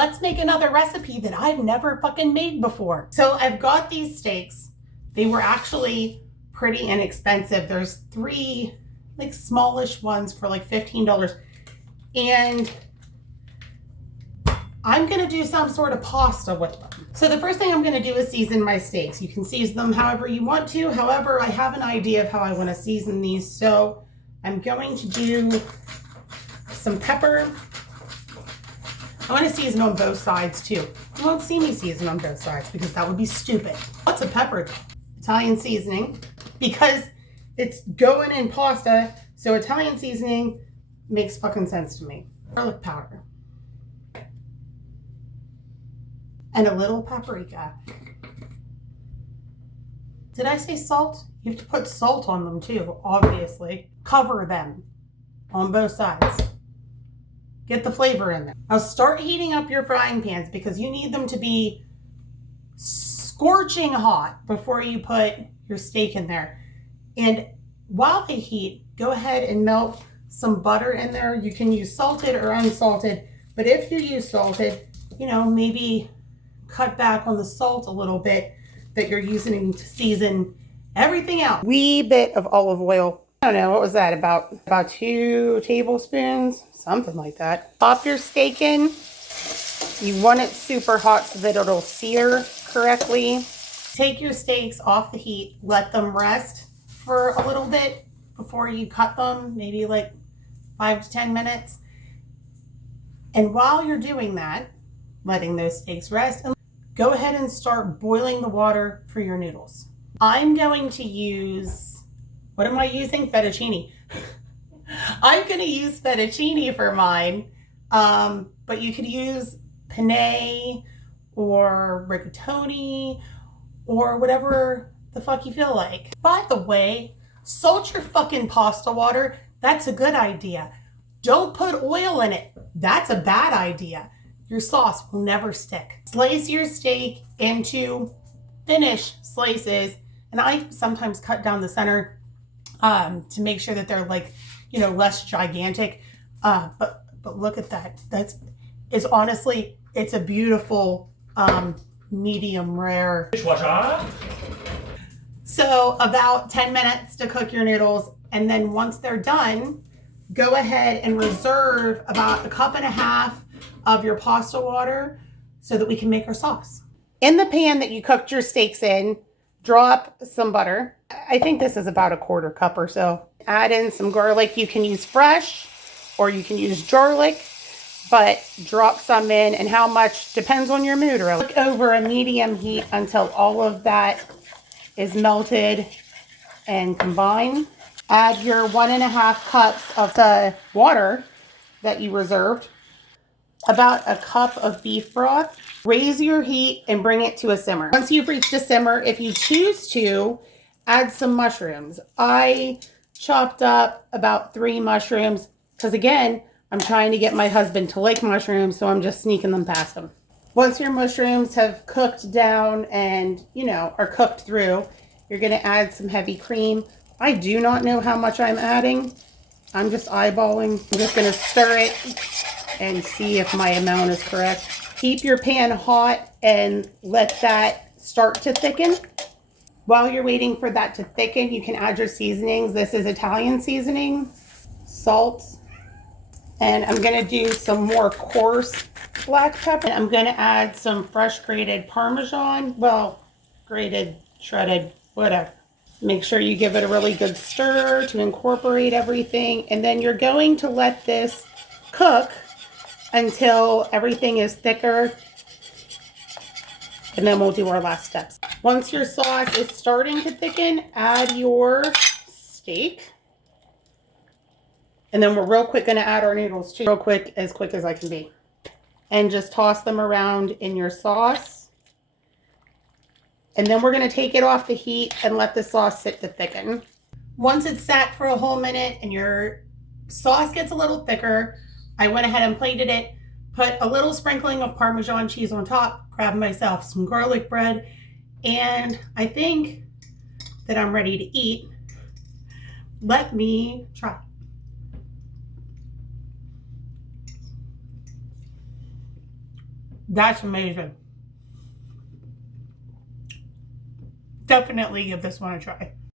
Let's make another recipe that I've never fucking made before. So I've got these steaks. They were actually pretty inexpensive. There's 3 like smallish ones for like $15. And I'm gonna do some sort of pasta with them. So the first thing I'm gonna do is season my steaks. You can season them however you want to. However, I have an idea of how I wanna season these. So I'm going to do some pepper. I want to season on both sides too. You won't see me season on both sides because that would be stupid. Lots of pepper though. Italian seasoning, because it's going in pasta, so Italian seasoning makes fucking sense to me. Garlic powder. And a little paprika. Did I say salt? You have to put salt on them too, obviously. Cover them on both sides. Get the flavor in there. Now start heating up your frying pans because you need them to be scorching hot before you put your steak in there. And while they heat, go ahead and melt some butter in there. You can use salted or unsalted, but if you use salted, you know, maybe cut back on the salt a little bit that you're using to season everything else. Wee bit of olive oil. I don't know, what was that? About 2 tablespoons, something like that. Pop your steak in. You want it super hot so that it'll sear correctly. Take your steaks off the heat, let them rest for a little bit before you cut them, maybe like 5 to 10 minutes. And while you're doing that, letting those steaks rest, go ahead and start boiling the water for your noodles. I'm going to use, what am I using? Fettuccine. I'm going to use fettuccine for mine, but you could use penne or rigatoni or whatever the fuck you feel like. By the way, salt your fucking pasta water. That's a good idea. Don't put oil in it. That's a bad idea. Your sauce will never stick. Slice your steak into thinnish slices, and I sometimes cut down the center to make sure that they're like, you know, less gigantic. But look at that. It's honestly, it's a beautiful medium rare. So about 10 minutes to cook your noodles, and then once they're done, go ahead and reserve about 1.5 cups of your pasta water so that we can make our sauce. In the pan that you cooked your steaks in, drop some butter. I think this is about 1/4 cup or so. Add in some garlic. You can use fresh or you can use garlic, but drop some in, and how much depends on your mood. Really. Cook over a medium heat until all of that is melted and combined. Add your 1.5 cups of the water that you reserved. About 1 cup of beef broth. Raise your heat and bring it to a simmer. Once you've reached a simmer, if you choose to, add some mushrooms. I chopped up about 3 mushrooms because, again, I'm trying to get my husband to like mushrooms, so I'm just sneaking them past him. Once your mushrooms have cooked down and, you know, are cooked through, you're going to add some heavy cream. I do not know how much I'm adding. I'm just eyeballing. I'm just going to stir it and see if my amount is correct. Keep your pan hot and let that start to thicken. While you're waiting for that to thicken, you can add your seasonings. This is Italian seasoning, salt, and I'm gonna do some more coarse black pepper. And I'm gonna add some fresh grated Parmesan, well, grated, shredded, whatever. Make sure you give it a really good stir to incorporate everything, and then you're going to let this cook until everything is thicker, and then we'll do our last steps. Once your sauce is starting to thicken, add your steak, and then we're real quick going to add our noodles too, real quick as I can be, and just toss them around in your sauce. And then we're going to take it off the heat and let the sauce sit to thicken. Once it's sat for a whole minute and your sauce gets a little thicker, I went ahead and plated it, put a little sprinkling of Parmesan cheese on top, grabbed myself some garlic bread, and I think that I'm ready to eat. Let me try. That's amazing. Definitely give this one a try.